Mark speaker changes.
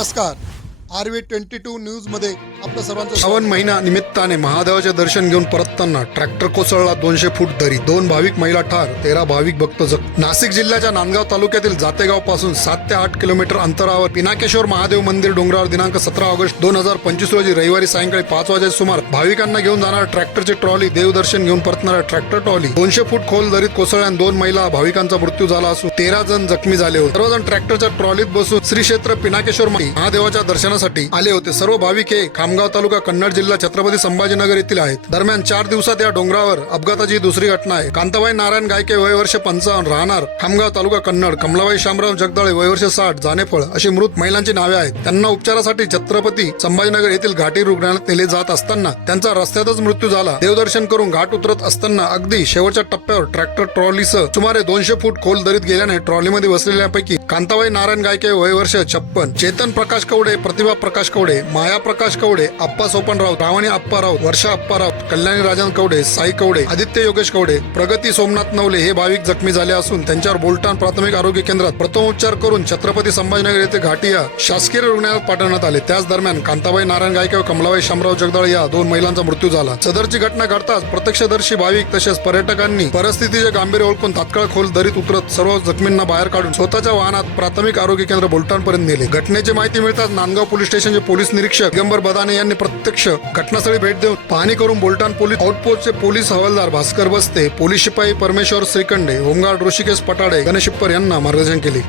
Speaker 1: नमस्कार R V twenty two न्यूजमध्ये आपलं सर्वांचं श्रावण महिना निमित्ताने महादेवाचे दर्शन घेऊन परतताना ट्रॅक्टर कोसळला दोनशे फूट दरी दोन भाविक महिला ठार तेरा भाविक भक्त जख नाशिक जिल्ह्याच्या नांदगाव तालुक्यातील जातेगावपासून सात ते आठ किलोमीटर अंतरावर पिनाकेश्वर महादेव मंदिर डोंगरावर दिनांक सतरा ऑगस्ट दोन हजार पंचवीस रोजी रविवारी सायंकाळी पाच वाजेच्या सुमार भाविकांना घेऊन जाणार ट्रॅक्टरची ट्रॉली देवदर्शन घेऊन परतणारा ट्रॅक्टर ट्रॉली दोनशे फूट खोल दरीत कोसळल्यान दोन महिला भाविकांचा मृत्यू झाला असून तेरा जण जखमी झाले होते. सर्वजण ट्रॅक्टरच्या ट्रॉलीत बसून श्री क्षेत्र पिनाकेश्वर महादेवाच्या दर्शनासाठी आले होते. सर्व भाविक हे खामगाव तालुका कन्नड जिल्हा छत्रपती संभाजीनगर येथील आहेत. दरम्यान चार दिवसात या डोंगरावर अपघाताची दुसरी घटना आहे. कांताबाई नारायण गायके वय वर्ष पंचावन्न राहणार खामगाव तालुका कन्नड. कमलाबाई शामराव जगदाळे वय वर्ष साठ जानेफळ अशी मृत महिलांची नावे आहेत. त्यांना उपचारासाठी छत्रपती संभाजीनगर येथील घाटी रुग्णालयात नेले जात असताना त्यांचा रस्त्यातच मृत्यू झाला. देवदर्शन करून घाट उतरत असताना अगदी शेवटच्या टप्प्यावर ट्रॅक्टर ट्रॉलीसह सुमारे दोनशे फूट खोल दरीत गेल्याने ट्रॉलीमध्ये बसलेल्यापैकी कांताबाई नारायण गायके वय वर्ष छप्पन चेतन प्रकाश कवडे प्रतिभा प्रकाश कवडे माया प्रकाश कवडे आप्पा सोपनराव रावणी आप्पा राऊत वर्षा आप्पा राऊत कल्याणी राजन कवडे साई कवडे आदित्य योगेश कवडे प्रगती सोमनाथ नवले हे भाविक जखमी झाले असून त्यांच्यावर बोलटाण प्राथमिक आरोग्य केंद्रात प्रथमोपचार करून छत्रपती संभाजीनगर येथे घाटिया शासकीय रुग्णालयात पाठवण्यात आले. त्याच दरम्यान कांताबाई नारायण गायके व कमलाबाई शामराव जगदाळ या दोन महिलांचा मृत्यू झाला. सदरची घटना घडताच प्रत्यक्षदर्शी भाविक तसेच पर्यटकांनी परिस्थितीचे गांभीर्य ओळखून तात्काळ खोल दरीत उतरत सर्व जखमींना बाहेर काढून स्वतःच्या वाहनात प्राथमिक आरोग्य केंद्र बोलटाणपर्यंत नेले. घटनेची माहिती मिळताच नांदगाव पोलीस स्टेशनचे पोलीस निरीक्षक गंबर बदाने यांनी प्रत्यक्ष घटनास्थळी भेट देऊन पाहणी करून बोलटाण पोलीस आउटपोस्टचे पोलीस हवालदार भास्कर बस्ते पोलीस शिपाई परमेश्वर श्रीकंडे होमगार्ड ऋषिकेश पटाडे गणेशिप्पर यांना मार्गदर्शन केले.